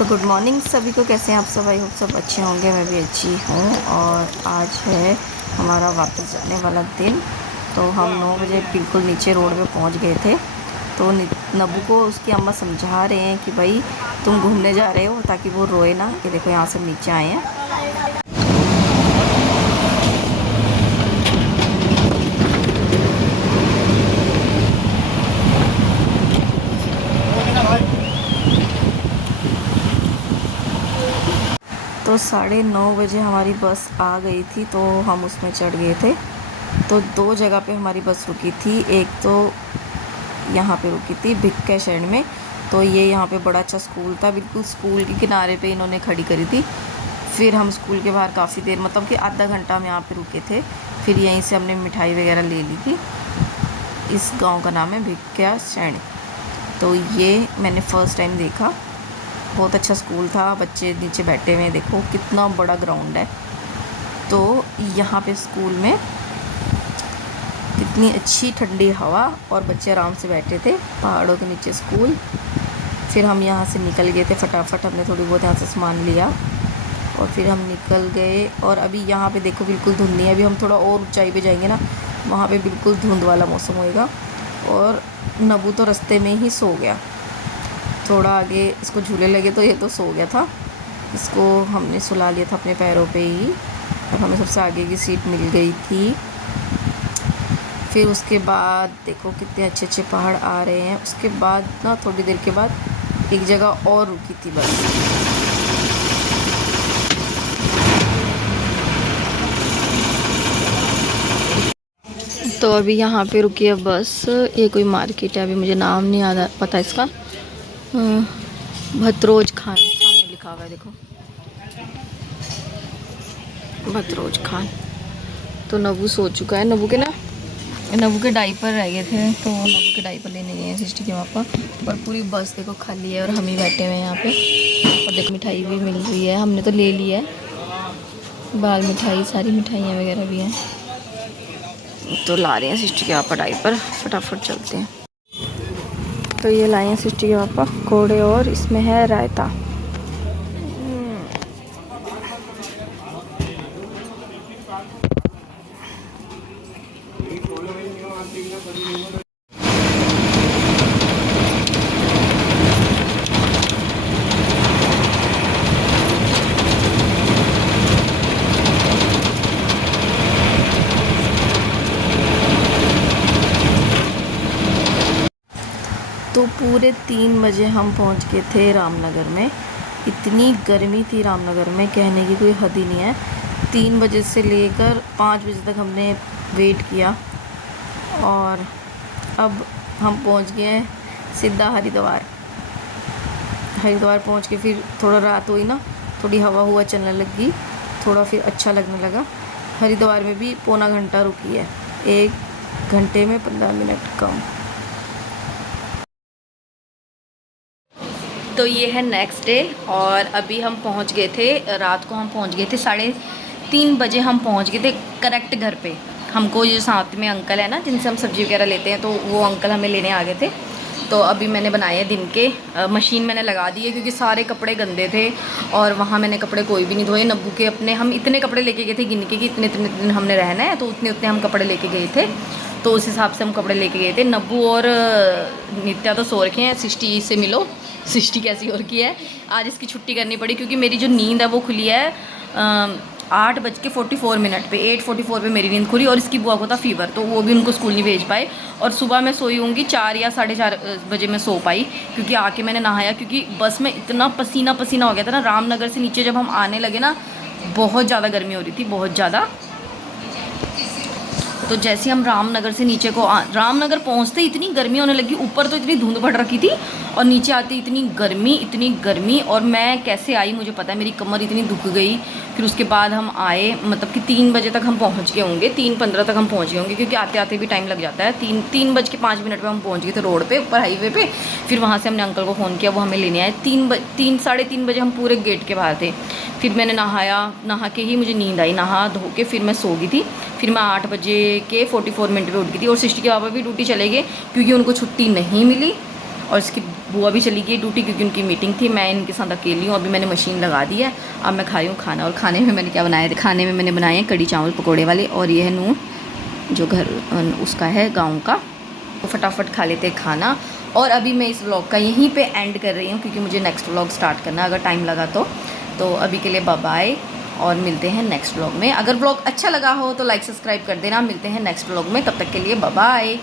तो good morning सभी को। कैसे हैं आप सब? आई होप सब अच्छे होंगे। मैं भी अच्छी हूँ। और आज है हमारा वापस जाने वाला दिन। तो हम 9 बजे बिल्कुल नीचे रोड पे पहुँच गए थे। तो नबू को उसकी अम्मा समझा रहे हैं कि भाई तुम घूमने जा रहे हो, ताकि वो रोए ना। ये देखो यहाँ से नीचे आए हैं। तो 9:30 बजे हमारी बस आ गई थी, तो हम उसमें चढ़ गए थे। तो 2 जगह पे हमारी बस रुकी थी। एक तो यहाँ पे रुकी थी भिक्के शहर में। तो ये यहाँ पे बड़ा अच्छा स्कूल था, बिल्कुल स्कूल के किनारे पे इन्होंने खड़ी करी थी। फिर हम स्कूल के बाहर काफ़ी देर, मतलब कि आधा घंटा हम यहाँ पे रुके थे। फिर यहीं से हमने मिठाई वगैरह ले ली थी। इस गांव का नाम है भिक्या शहर। तो ये मैंने फ़र्स्ट टाइम देखा। बहुत अच्छा स्कूल था। बच्चे नीचे बैठे हुए हैं, देखो कितना बड़ा ग्राउंड है। तो यहाँ पे स्कूल में कितनी अच्छी ठंडी हवा और बच्चे आराम से बैठे थे पहाड़ों के नीचे स्कूल। फिर हम यहाँ से निकल गए थे फटाफट। हमने थोड़ी बहुत यहाँ से सामान लिया और फिर हम निकल गए। और अभी यहाँ पे देखो बिल्कुल धुंध नहीं है। अभी हम थोड़ा और ऊंचाई पे जाएंगे ना, वहाँ पे बिल्कुल धुंध वाला मौसम होएगा। और नबू तो रास्ते में ही सो गया। थोड़ा आगे इसको झूले लगे तो ये तो सो गया था। इसको हमने सुला लिया था अपने पैरों पे ही, और हमें सबसे आगे की सीट मिल गई थी। फिर उसके बाद देखो कितने अच्छे अच्छे पहाड़ आ रहे हैं। उसके बाद ना थोड़ी देर के बाद एक जगह और रुकी थी बस। तो अभी यहाँ पे रुकी है बस। ये कोई मार्केट है, अभी मुझे नाम नहीं याद पता इसका। भतरोज खान सामने लिखा हुआ है, देखो भतरोज खान। तो नबू सो चुका है। नबू के डाइपर रह गए थे, तो नबू के डाइपर लेने गए हैं सिस्टर के पापा। और पूरी बस देखो खाली है और हम ही बैठे हुए हैं यहाँ पे। और देखो मिठाई भी मिल रही है, हमने तो ले ली है। बाल मिठाई, सारी मिठाइयाँ वगैरह भी हैं। तो ला रहे हैं सिस्टर के पापा डाइपर, फटाफट चलते हैं। तो ये लाए हैं सिस्टर के पापा कोड़े, और इसमें है रायता। तो पूरे 3 बजे हम पहुंच गए थे रामनगर में। इतनी गर्मी थी रामनगर में, कहने की कोई हद ही नहीं है। 3 बजे से लेकर 5 बजे तक हमने वेट किया। और अब हम पहुंच गए हैं सीधा हरिद्वार। हरिद्वार पहुंच के फिर थोड़ा रात हुई ना, थोड़ी हवा हुआ चलने लगी, थोड़ा फिर अच्छा लगने लगा। हरिद्वार में भी पौना घंटा रुकी है, 1 घंटे में 15 मिनट कम। तो ये है नेक्स्ट डे। और अभी हम पहुंच गए थे, रात को हम पहुंच गए थे 3:30 बजे हम पहुंच गए थे करेक्ट घर पे। हमको ये साथ में अंकल है ना जिनसे हम सब्ज़ी वगैरह लेते हैं, तो वो अंकल हमें लेने आ गए थे। तो अभी मैंने बनाए हैं दिन के, मशीन मैंने लगा दी है क्योंकि सारे कपड़े गंदे थे। और वहाँ मैंने कपड़े कोई भी नहीं धोए। नब्बू के अपने हम इतने कपड़े लेके गए थे गिन के कि इतने इतने दिन हमने रहना है, तो उतने उतने हम कपड़े लेके गए थे। तो उस हिसाब से हम कपड़े लेके गए थे। नब्बू और नित्या तो सो रखे हैं। सृष्टि से मिलो, सृष्टि कैसी और की है। आज इसकी छुट्टी करनी पड़ी क्योंकि मेरी जो नींद है वो खुली है 8:44 पे। 8:44 पे मेरी नींद खुली। और इसकी बुआ को था फीवर, तो वो भी उनको स्कूल नहीं भेज पाए। और सुबह मैं सोई होंगी 4 या 4:30 बजे मैं सो पाई, क्योंकि आके मैंने नहाया। क्योंकि बस में इतना पसीना पसीना हो गया था ना। रामनगर से नीचे जब हम आने लगे ना, बहुत ज़्यादा गर्मी हो रही थी, बहुत ज़्यादा। तो जैसे हम रामनगर से नीचे को रामनगर पहुंचते इतनी गर्मी होने लगी। ऊपर तो इतनी धुंध पड़ रखी थी और नीचे आती इतनी गर्मी। और मैं कैसे आई मुझे पता है, मेरी कमर इतनी दुख गई। फिर उसके बाद हम आए, मतलब कि 3 बजे तक हम पहुंच गए होंगे, 3:15 तक हम पहुंच गए होंगे, क्योंकि आते आते भी टाइम लग जाता है। 3:05 पे हम पहुंच गए थे रोड पे, ऊपर हाईवे पे। फिर वहाँ से हमने अंकल को फ़ोन किया, वो हमें लेने आए। 3 साढ़े 3 बजे हम पूरे गेट के बाहर थे। फिर मैंने नहा के ही मुझे नींद आई। नहा धो के फिर मैं सो गई थी। फिर मैं 8 बजे के 44 मिनट पे उठ गई थी। और सिस्टर के पापा भी ड्यूटी चले गए क्योंकि उनको छुट्टी नहीं मिली। और इसकी बुआ भी चली गई ड्यूटी क्योंकि उनकी मीटिंग थी। मैं इनके साथ अकेली हूँ। अभी मैंने मशीन लगा दी है, अब मैं खा रही हूँ खाना। और खाने में मैंने क्या बनाया है, खाने में मैंने बनाए हैं कड़ी चावल पकौड़े वाले, और ये है नून जो घर उसका है गाँव का। तो फटाफट खा लेते खाना। और अभी मैं इस व्लॉग का यहीं पे एंड कर रही हूँ क्योंकि मुझे नेक्स्ट व्लॉग स्टार्ट करना है अगर टाइम लगा तो अभी के लिए बाय बाय, और मिलते हैं नेक्स्ट व्लॉग में। अगर व्लॉग अच्छा लगा हो तो लाइक सब्सक्राइब कर देना। मिलते हैं नेक्स्ट व्लॉग में, तब तक के लिए बाय बाय।